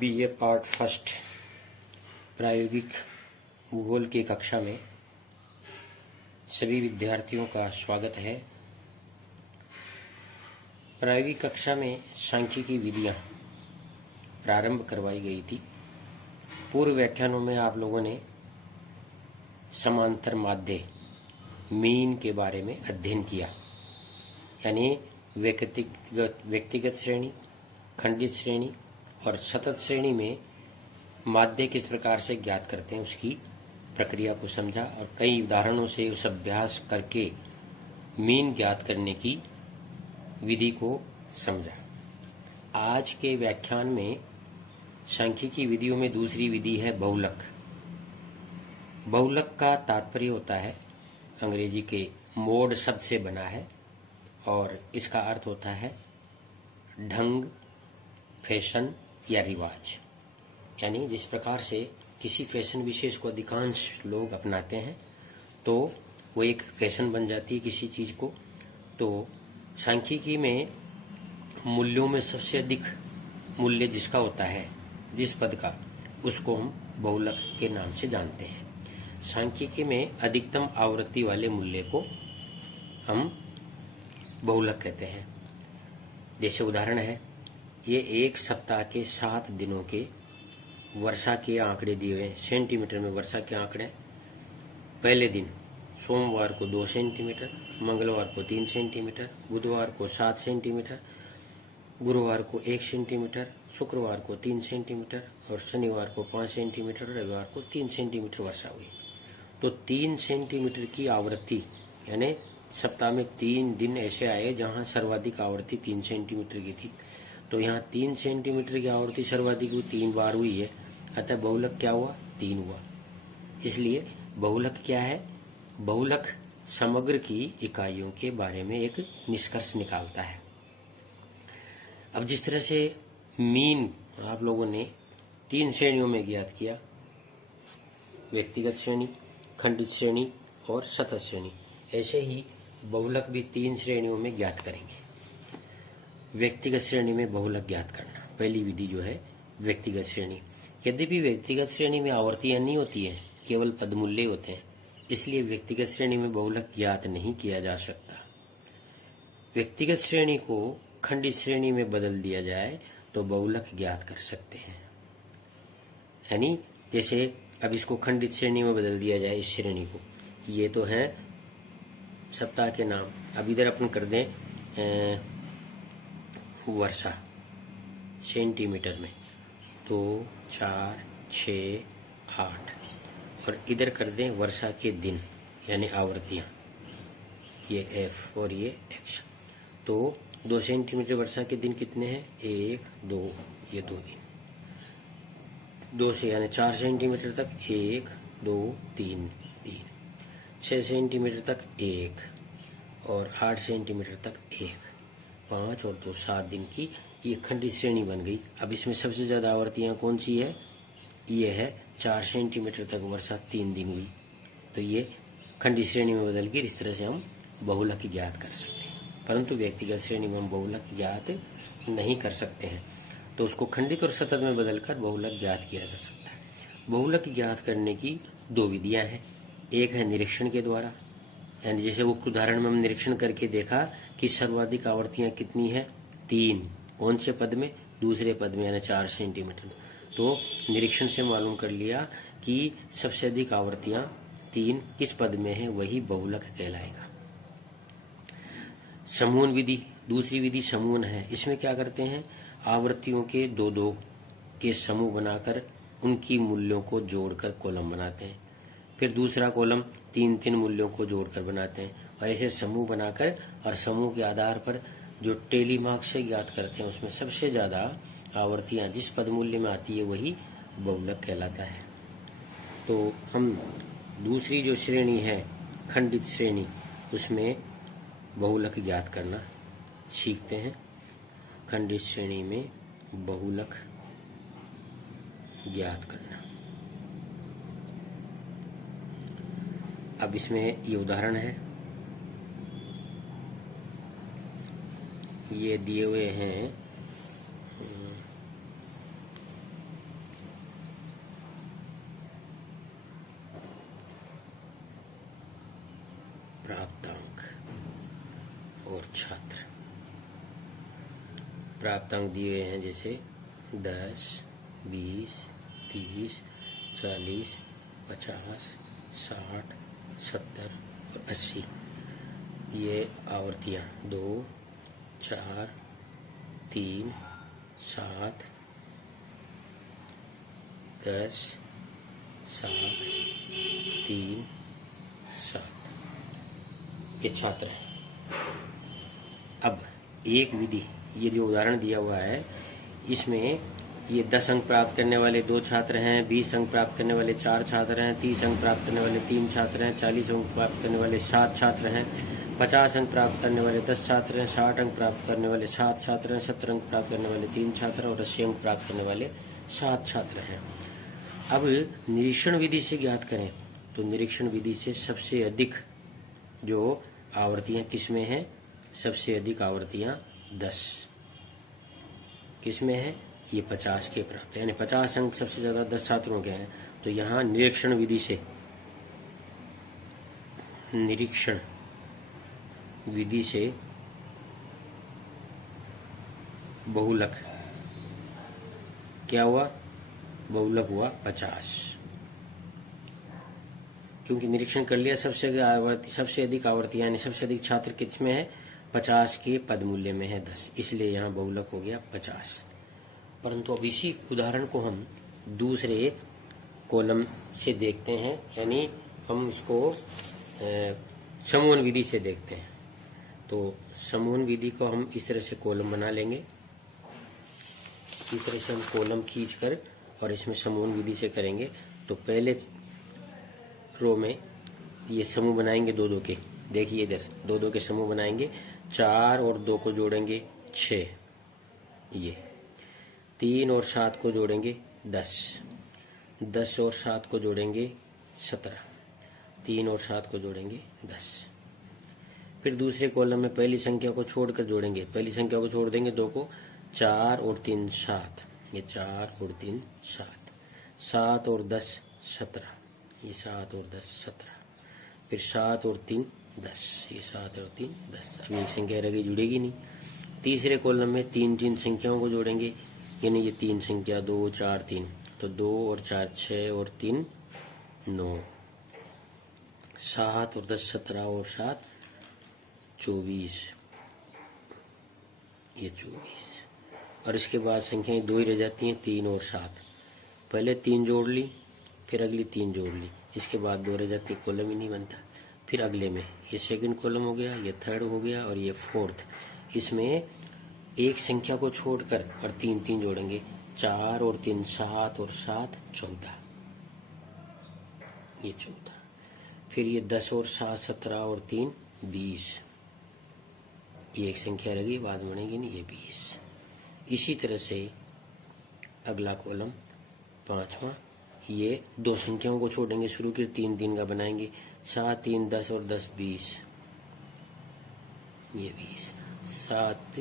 BA part first प्रायोगिक भूगोल की कक्षा में सभी विद्यार्थियों का स्वागत है। प्रायोगिक कक्षा में सांख्यिकी विधियां प्रारंभ करवाई गई थी। पूर्व व्याख्यानों में आप लोगों ने समांतर माध्य मीन के बारे में अध्ययन किया, यानी व्यक्तिगत श्रेणी, खंडित श्रेणी और सतत श्रेणी में माध्य किस प्रकार से ज्ञात करते हैं उसकी प्रक्रिया को समझा और कई उदाहरणों से उस अभ्यास करके मीन ज्ञात करने की विधि को समझा। आज के व्याख्यान में सांख्यिकी विधियों में दूसरी विधि है बहुलक। बहुलक का तात्पर्य होता है, अंग्रेजी के मोड शब्द से बना है और इसका अर्थ होता है ढंग, फैशन या रिवाज। यानी जिस प्रकार से किसी फैशन विशेष को अधिकांश लोग अपनाते हैं तो वो एक फैशन बन जाती है किसी चीज को। तो सांख्यिकी में मूल्यों में सबसे अधिक मूल्य जिसका होता है, जिस पद का, उसको हम बहुलक के नाम से जानते हैं। सांख्यिकी में अधिकतम आवृत्ति वाले मूल्य को हम बहुलक कहते हैं। जैसे उदाहरण है, ये एक सप्ताह के 7 दिनों के वर्षा के आंकड़े दिए हुए हैं। सेंटीमीटर में वर्षा के आंकड़े। पहले दिन सोमवार को 2 सेंटीमीटर, मंगलवार को 3 सेंटीमीटर, बुधवार को 7 सेंटीमीटर, गुरुवार को 1 सेंटीमीटर, शुक्रवार को 3 सेंटीमीटर और शनिवार को 5 सेंटीमीटर और रविवार को 3 सेंटीमीटर वर्षा हुई। तो 3 सेंटीमीटर की आवृत्ति, यानी सप्ताह में 3 दिन ऐसे आए जहां सर्वाधिक आवृत्ति 3 सेंटीमीटर की थी। तो यहाँ 3 सेंटीमीटर की आवृत्ति सर्वाधिक 3 बार हुई है, अतः बहुलक क्या हुआ? 3 हुआ। इसलिए बहुलक क्या है? बहुलक समग्र की इकाइयों के बारे में एक निष्कर्ष निकालता है। अब जिस तरह से मीन आप लोगों ने 3 श्रेणियों में ज्ञात किया, व्यक्तिगत श्रेणी, खंडित श्रेणी और सतत श्रेणी, ऐसे ही बहुलक भी 3 श्रेणियों में ज्ञात करेंगे। व्यक्तिगत श्रेणी में बहुलक ज्ञात करना पहली विधि जो है व्यक्तिगत श्रेणी। यद्यपि व्यक्तिगत श्रेणी में आवर्तियां नहीं होती है, केवल पदमूल्य होते हैं, इसलिए व्यक्तिगत श्रेणी में बहुलक ज्ञात नहीं किया जा सकता। व्यक्तिगत श्रेणी को खंडित श्रेणी में बदल दिया जाए तो बहुलक ज्ञात कर सकते हैं। यानी जैसे अब इसको खंडित श्रेणी में बदल दिया जाए, इस श्रेणी को, ये तो है सप्ताह के नाम। अब इधर अपन कर दें वर्षा सेंटीमीटर में 2, 4, 6, 8 और इधर कर दें वर्षा के दिन, यानी आवृत्तियां, ये F और ये X। तो 2 सेंटीमीटर वर्षा के दिन कितने हैं? 1, 2, ये 2 दिन। 2 से यानी 4 सेंटीमीटर तक 1, 2, 3, 3। 6 सेंटीमीटर तक 1 और 8 सेंटीमीटर तक 1। 5 और 2 7 दिन की ये खंडित श्रेणी बन गई। अब इसमें सबसे ज्यादा आवर्तियां कौन सी है? ये है 4 सेंटीमीटर तक वर्षा 3 दिन हुई। तो ये खंडित श्रेणी में बदल कर इस तरह से हम बहुलक ज्ञात कर सकते हैं। परंतु व्यक्तिगत श्रेणी में हम बहुलक ज्ञात नहीं कर सकते हैं, तो उसको खंडित और सतत में बदलकर बहुलक ज्ञात किया जा सकता है। बहुलक ज्ञात करने की 2 विधियां हैं। एक है निरीक्षण के द्वारा, यानी जैसे उक्त उदाहरण में हम निरीक्षण करके देखा कि सर्वाधिक आवृत्तियां कितनी है? 3। कौन से पद में? दूसरे पद में, यानी 4 सेंटीमीटर। तो निरीक्षण से मालूम कर लिया कि सबसे अधिक आवृत्तियां 3 किस पद में है, वही बहुलक कहलाएगा। समूहन विधि, दूसरी विधि समूहन है। इसमें क्या करते हैं? आवृत्तियों के 2-2 के समूह बनाकर उनकी मूल्यों को जोड़कर कॉलम बनाते हैं। फिर दूसरा कॉलम 3-3 मूल्यों को जोड़कर बनाते हैं और ऐसे समूह बनाकर और समूह के आधार पर जो टेलीमार्क से ज्ञात करते हैं, उसमें सबसे ज्यादा आवर्तियां जिस पद मूल्य में आती है वही बहुलक कहलाता है। तो हम दूसरी जो श्रेणी है खंडित श्रेणी, उसमें बहुलक ज्ञात करना सीखते हैं। खंडित श्रेणी में बहुलक ज्ञात करना। अब इसमें ये उदाहरण है, ये दिए हुए हैं प्राप्तांक दिए हुए हैं, जैसे 10, 20, 30, 40, 50, 60, 70 और 80। ये आवर्तियाँ 2, 4, 3, 7, 10, 7, 3, 7 ये छात्र हैं। अब एक विधि, ये जो उदाहरण दिया हुआ है इसमें ये 10 अंक प्राप्त करने वाले 2 छात्र हैं, 20 अंक प्राप्त करने वाले 4 छात्र हैं, 30 अंक प्राप्त करने वाले 3 छात्र हैं, 40 अंक प्राप्त करने वाले 7 छात्र हैं, 50 अंक प्राप्त करने वाले 10 छात्र हैं, 60 अंक प्राप्त करने वाले 7 छात्र हैं, 70 अंक प्राप्त करने वाले 3 छात्र हैं और 80 अंक प्राप्त करने वाले 7 छात्र हैं। अब निरीक्षण विधि से ज्ञात करें तो निरीक्षण विधि से सबसे अधिक जो आवर्तियां किसमें हैं, सबसे अधिक आवर्तियां 10 किसमें है, ये 50 के प्राप्त है, यानी 50 अंक सबसे ज्यादा 10 छात्रों के हैं। तो यहाँ निरीक्षण विधि से बहुलक क्या हुआ, बहुलक हुआ 50, क्योंकि निरीक्षण कर लिया सबसे अधिक आवर्ती यानी सबसे अधिक छात्र किसमें है, 50 के पद मूल्य में है 10, इसलिए यहाँ बहुलक हो गया 50। परंतु अब इसी उदाहरण को हम दूसरे कॉलम से देखते हैं, यानी हम इसको समूहन विधि से देखते हैं। तो समूहन विधि को हम इस तरह से कॉलम बना लेंगे, इस तरह से हम कॉलम खींचकर और इसमें समूहन विधि से करेंगे। तो पहले रो में ये समूह बनाएंगे 2-2 के, देखिए इधर 2-2 के समूह बनाएंगे, 4 और 2 को जोड़ेंगे 6, ये 3 और 7 को जोड़ेंगे 10, 10 और 7 को जोड़ेंगे 17, 3 और 7 को जोड़ेंगे 10। फिर दूसरे कॉलम में पहली संख्या को छोड़कर जोड़ेंगे, पहली संख्या को छोड़ देंगे 2 को, 4 और 3 7, ये 4 और 3 7, 7 और 10 17, ये 7 और 10 17, फिर 7 और 3 10, ये 7 और 3 10। अब एक संख्या रह गई, जुड़ेगी नहीं। तीसरे कॉलम में 3 संख्याओं को जोड़ेंगे, यानी ये 3 संख्या 2 4 3, तो 2 और 4 6 और 3 9, 7 और 10 17 और 7 24, ये 24। और इसके बाद संख्याएं 2 ही रह जाती हैं, 3 और 7। पहले 3 जोड़ ली, फिर अगली 3 जोड़ ली, इसके बाद 2 रह जाती, कॉलम ही नहीं बनता। फिर अगले में ये सेकंड कॉलम हो गया, ये थर्ड हो गया और ये फोर्थ। इसमें एक संख्या को छोड़कर और 3 जोड़ेंगे, 4 और 3 7 और 7 14, ये 14। फिर ये 10 और 7 17 और 3 20, ये एक संख्या रहेगी, बाद में बनेगी नहीं, ये 20। इसी तरह से अगला कॉलम 5वां, ये 2 संख्याओं को छोड़ेंगे, शुरू के 3 का बनाएंगे, 7 3 10 और 10 20, ये 20, 7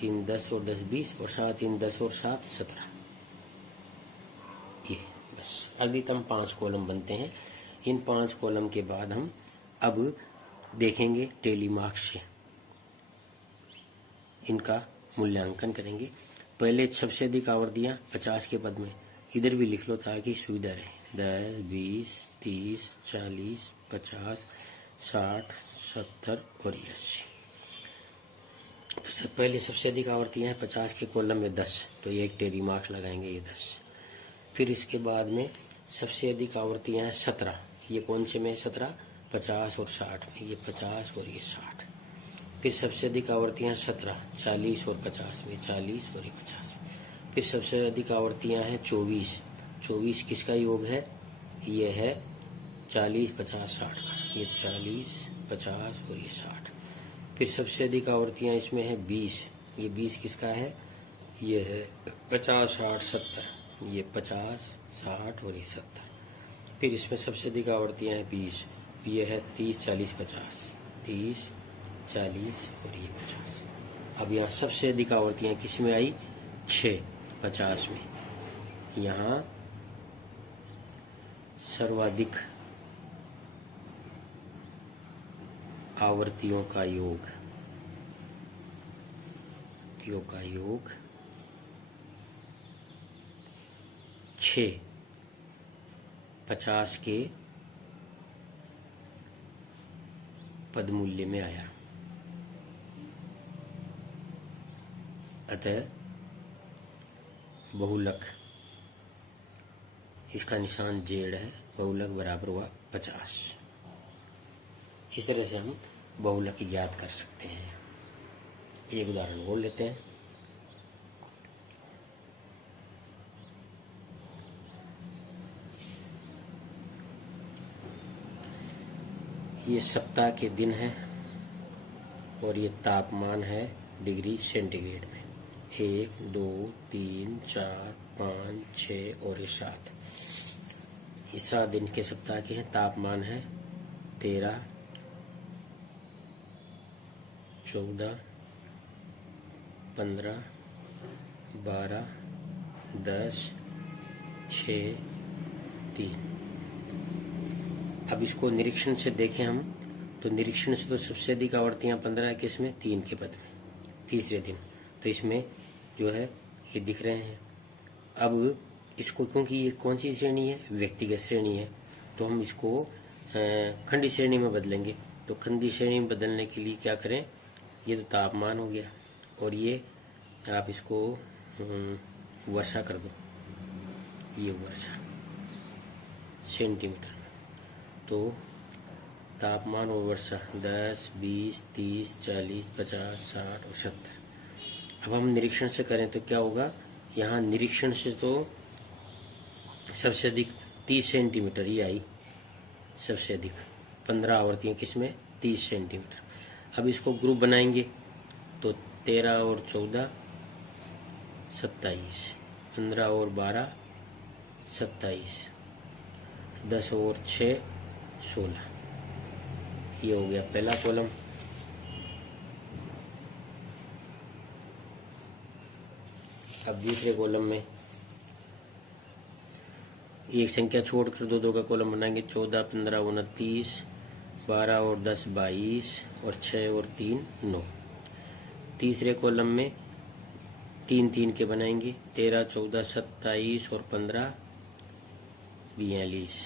3 10 और 10 20 और 7 3 10 और 7 17, ये बस अधिकतम 5 कॉलम बनते हैं। इन 5 कॉलम के बाद हम अब देखेंगे टेली मार्क्स से इनका मूल्यांकन करेंगे। पहले सबसे अधिक आवर्तियां 50 के पद में, इधर भी लिख लो ताकि सुविधा रहे, 10 20 30 40 50 60 70 और 80। तो पहले सबसे अधिक आवर्तियां हैं 50 के कॉलम में 10, तो ये एक टेली मार्क्स लगाएंगे, ये 10। फिर इसके बाद में सबसे अधिक आवर्तियां हैं 17, ये कौन से में 17, 50 और 60 में, ये 50 और ये 60। फिर सबसे अधिक आवर्तियां 17, 40 और 50 में, 40 और ये 50। फिर सबसे अधिक आवर्तियां हैं 24, 24 किसका योग है, ये है 40 50 60 का, ये 40 50 और ये 60। फिर सबसे अधिक आवर्तियां इसमें है 20, ये 20 किसका है, ये है 50 60 70, ये 50 60 और ये 70। फिर इसमें सबसे अधिक आवर्तियां हैं 20, ये है 30 40 50, 30 40 और ये 50। अब यहाँ सबसे अधिक आवर्तियां किस में आई, 6 50 में। यहाँ सर्वाधिक आवर्तियों का योग आवर्तियों का योग 6 50 के पद मूल्य में आया। अतः बहुलक, इसका निशान जेड है, बहुलक बराबर हुआ 50। इस तरह से हम बहुलक ज्ञात कर सकते हैं। एक उदाहरण बोल लेते हैं। ये सप्ताह के दिन है और ये तापमान है डिग्री सेंटीग्रेड में। 1 2 3 4 5 6 और ये 7। ये 7 दिन के सप्ताह के हैं। तापमान है 13 14 15 12 10 6 3। अब इसको निरीक्षण से देखें हम, तो निरीक्षण से तो सबसे अधिक आवर्तियां 15 किसमें? 3 के पद में, तीसरे दिन। तो इसमें जो है ये दिख रहे हैं। अब इसको, क्योंकि ये कौन सी श्रेणी है? व्यक्तिगत श्रेणी है, तो हम इसको खंडी श्रेणी में बदलेंगे। तो खंडी श्रेणी में बदलने के लिए क्या करें? ये तो तापमान हो गया और ये आप इसको वर्षा कर दो। ये वर्षा सेंटीमीटर। तो तापमान और वर्षा 10 20 30 40 50 60 और 70। अब हम निरीक्षण से करें तो क्या होगा? यहाँ निरीक्षण से तो सबसे अधिक 30 सेंटीमीटर ही आई, सबसे अधिक 15 आवर्तियां किसमें? 30 सेंटीमीटर। अब इसको ग्रुप बनाएंगे तो 13 और 14 27, 15 और 12 27, 10 और 6 16। ये हो गया पहला कॉलम। अब दूसरे कॉलम में एक संख्या छोड़कर दो का कॉलम बनाएंगे। 14 15 29, 12 और 10 22 और 6 और 3 9। तीसरे कॉलम में 3 3 के बनाएंगे। 13 14 27 और 15 42,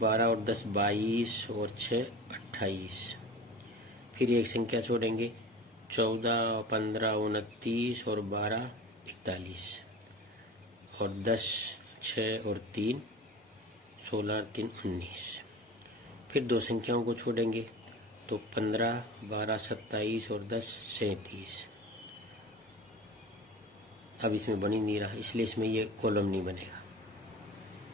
12 और 10 22 और 6 28। फिर एक संख्या छोड़ेंगे। 14 15 29 और 12 41 और 10 6 और 3 16 और 3 19। फिर दो संख्याओं को छोड़ेंगे तो 15 12 27 और 10 37। अब इसमें बन ही नहीं रहा, इसलिए इसमें ये कॉलम नहीं बनेगा।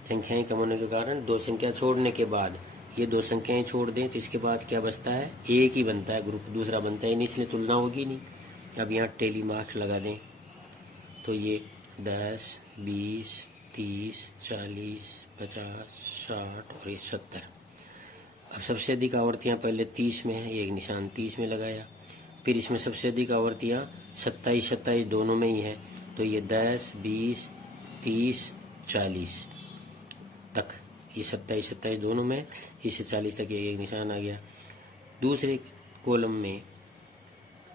संख्याएं कम होने के कारण दो संख्या छोड़ने के बाद ये दो संख्याएं छोड़ दें तो इसके बाद क्या बचता है? एक ही बनता है ग्रुप, दूसरा बनता ही नहीं, इसलिए तुलना होगी नहीं। अब यहाँ टेली मार्क्स लगा दें तो ये 10 20 30 40 50 60 और ये 70। अब सबसे अधिक आवर्तियां पहले 30 में है, एक निशान 30 में लगाया। फिर इसमें सबसे अधिक आवर्तियां 27 27 दोनों में ही है, तो ये 10 20 30 40 तक, ये 27 27 दोनों में, इससे 40 तक एक निशान आ गया। दूसरे कॉलम में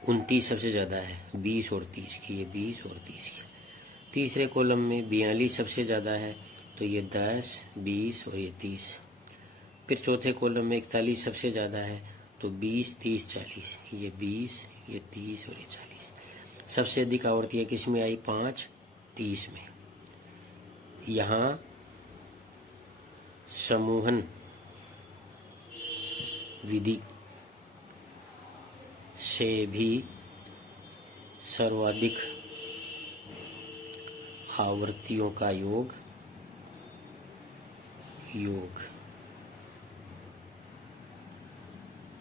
29 सबसे ज्यादा है, 20 और 30 की, ये 20 और 30 की। तीसरे कॉलम में 42 सबसे ज्यादा है, तो ये 10 20 और ये 30। फिर चौथे कॉलम में 41 सबसे ज्यादा है, तो 20 30 40, ये 20 ये 30 और ये 40। सबसे अधिक आवर्तियां किस में आई? 5 30 में। यहाँ समूहन विधि से भी सर्वाधिक आवर्तियों का योग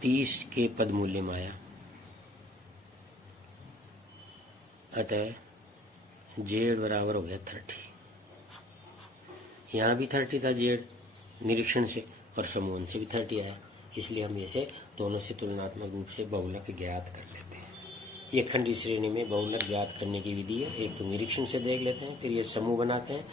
30 के पद मूल्य में आया। अतः जेड बराबर हो गया 30। यहाँ भी 30 था जेड निरीक्षण से, और समूहन से भी 30 आया, इसलिए हम इसे दोनों से तुलनात्मक रूप से बहुलक ज्ञात कर लेते हैं। ये खंडी श्रेणी में बहुलक ज्ञात करने की विधि है। एक तो निरीक्षण से देख लेते हैं, फिर ये समूह बनाते हैं।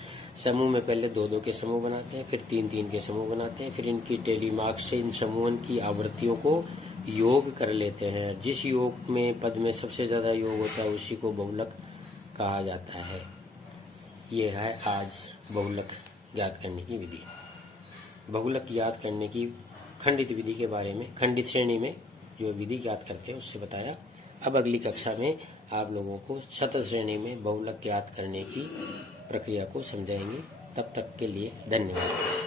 समूह में पहले 2 के समूह बनाते हैं, फिर 3 3 के समूह बनाते हैं, फिर इनकी टेली मार्क्स से इन समूहन की आवृत्तियों को योग कर लेते हैं। जिस योग में पद में सबसे ज़्यादा योग होता है उसी को बहुलक कहा जाता है। ये है आज बहुलक ज्ञात करने की विधि। बहुलक ज्ञात करने की खंडित विधि के बारे में, खंडित श्रेणी में जो विधि ज्ञात करते हैं उससे बताया। अब अगली कक्षा में आप लोगों को शत श्रेणी में बहुलक ज्ञात करने की प्रक्रिया को समझाएंगे। तब तक के लिए धन्यवाद।